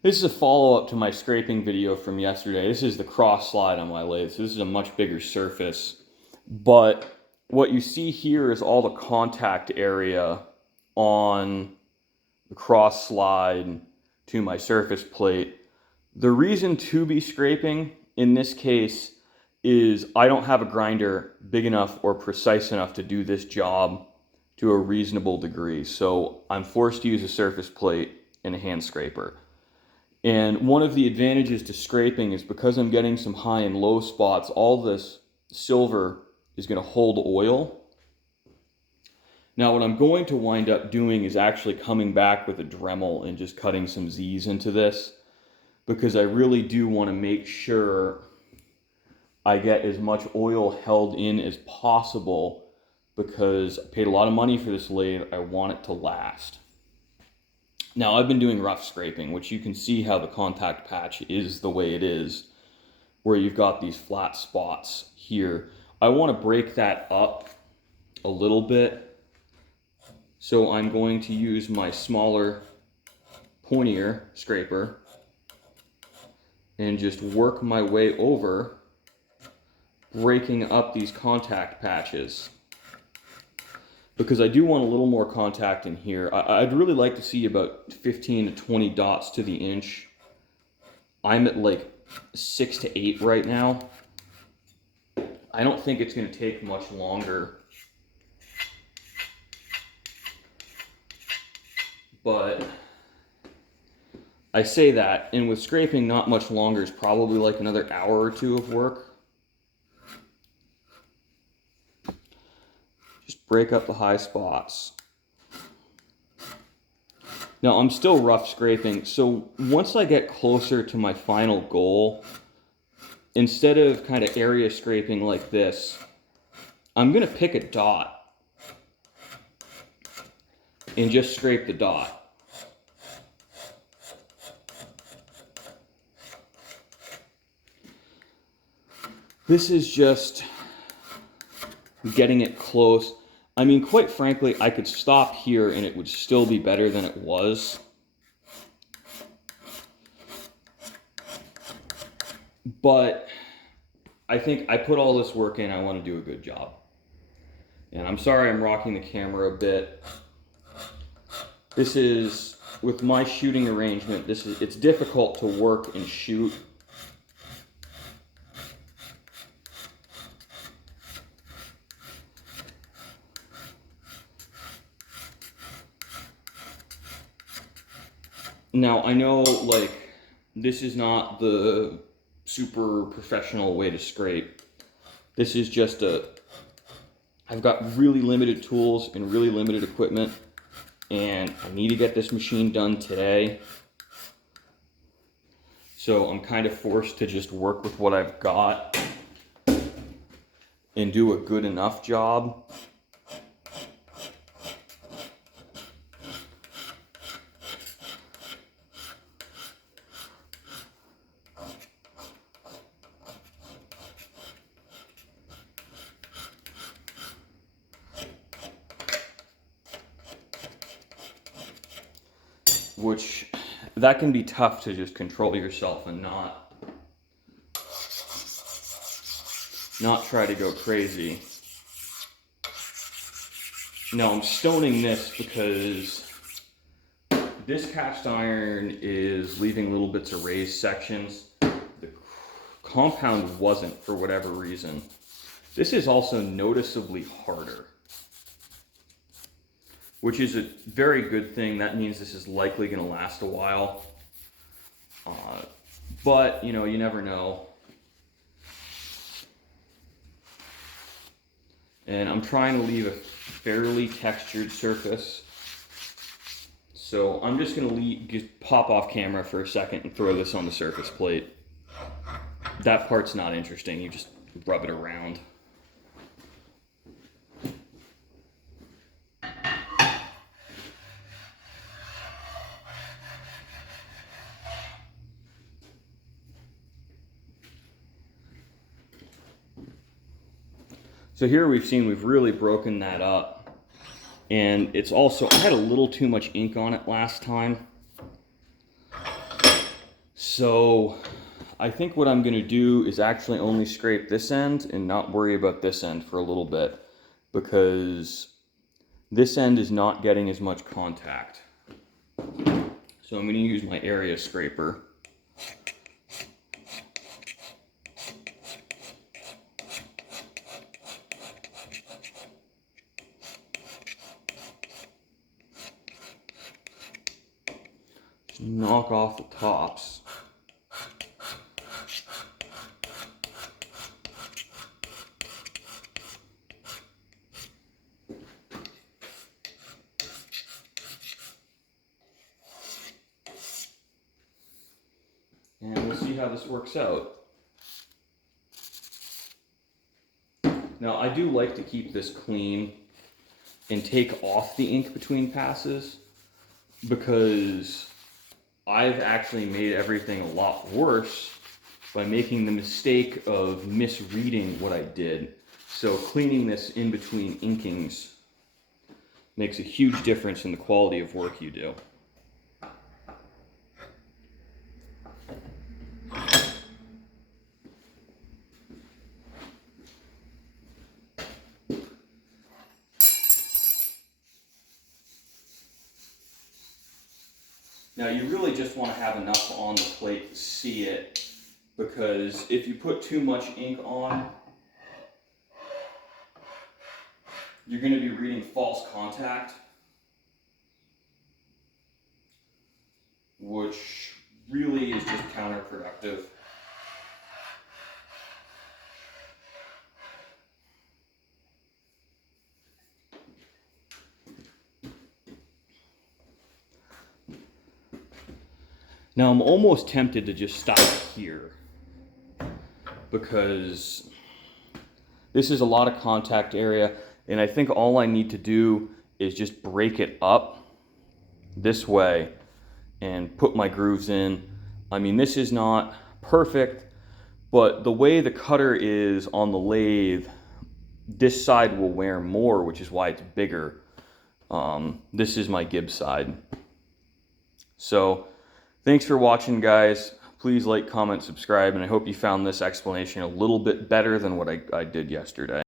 This is a follow-up to my scraping video from yesterday. This is the cross slide on my lathe, so this is a much bigger surface. But what you see here is all the contact area on the cross slide to my surface plate. The reason to be scraping in this case is I don't have a grinder big enough or precise enough to do this job to a reasonable degree. So I'm forced to use a surface plate and a hand scraper. And one of the advantages to scraping is because I'm getting some high and low spots, all this silver is going to hold oil. Now what I'm going to wind up doing is actually coming back with a Dremel and just cutting some Z's into this, because I really do want to make sure I get as much oil held in as possible, because I paid a lot of money for this lathe. I want it to last. Now I've been doing rough scraping, which you can see how the contact patch is the way it is, where you've got these flat spots here. I want to break that up a little bit, so I'm going to use my smaller pointier scraper and just work my way over, breaking up these contact patches, because I do want a little more contact in here. I'd really like to see about 15 to 20 dots to the inch. I'm at like 6 to 8 right now. I don't think it's going to take much longer, but I say that, and with scraping, not much longer is probably like another hour or two of work. Just break up the high spots. Now I'm still rough scraping, so once I get closer to my final goal, instead of kind of area scraping like this, I'm going to pick a dot and just scrape the dot. This is just getting it close. I mean, quite frankly, I could stop here and it would still be better than it was. But I think I put all this work in, I want to do a good job. And I'm sorry I'm rocking the camera a bit. This is, with my shooting arrangement, it's difficult to work and shoot. Now, I know, like, this is not the super professional way to scrape. This is just I've got really limited tools and really limited equipment, and I need to get this machine done today. So I'm kind of forced to just work with what I've got and do a good enough job. Which, that can be tough to just control yourself and not try to go crazy. Now I'm stoning this because this cast iron is leaving little bits of raised sections. The compound wasn't, for whatever reason. This is also noticeably harder, which is a very good thing. That means this is likely going to last a while. But, you know, you never know. And I'm trying to leave a fairly textured surface. So I'm just going to pop off camera for a second and throw this on the surface plate. That part's not interesting. You just rub it around. So here we've really broken that up. And it's also, I had a little too much ink on it last time. So I think what I'm going to do is actually only scrape this end and not worry about this end for a little bit, because this end is not getting as much contact. So I'm going to use my area scraper. Knock off the tops. And we'll see how this works out. Now, I do like to keep this clean and take off the ink between passes, because I've actually made everything a lot worse by making the mistake of misreading what I did. So cleaning this in between inkings makes a huge difference in the quality of work you do. Now you really just want to have enough on the plate to see it, because if you put too much ink on, you're going to be reading false contact, which really is just counterproductive. Now I'm almost tempted to just stop here, because this is a lot of contact area, and I think all I need to do is just break it up this way and put my grooves in. I mean, this is not perfect, but the way the cutter is on the lathe, this side will wear more, which is why it's bigger. This is my Gibbs side. So thanks for watching, guys. Please like, comment, subscribe, and I hope you found this explanation a little bit better than what I did yesterday.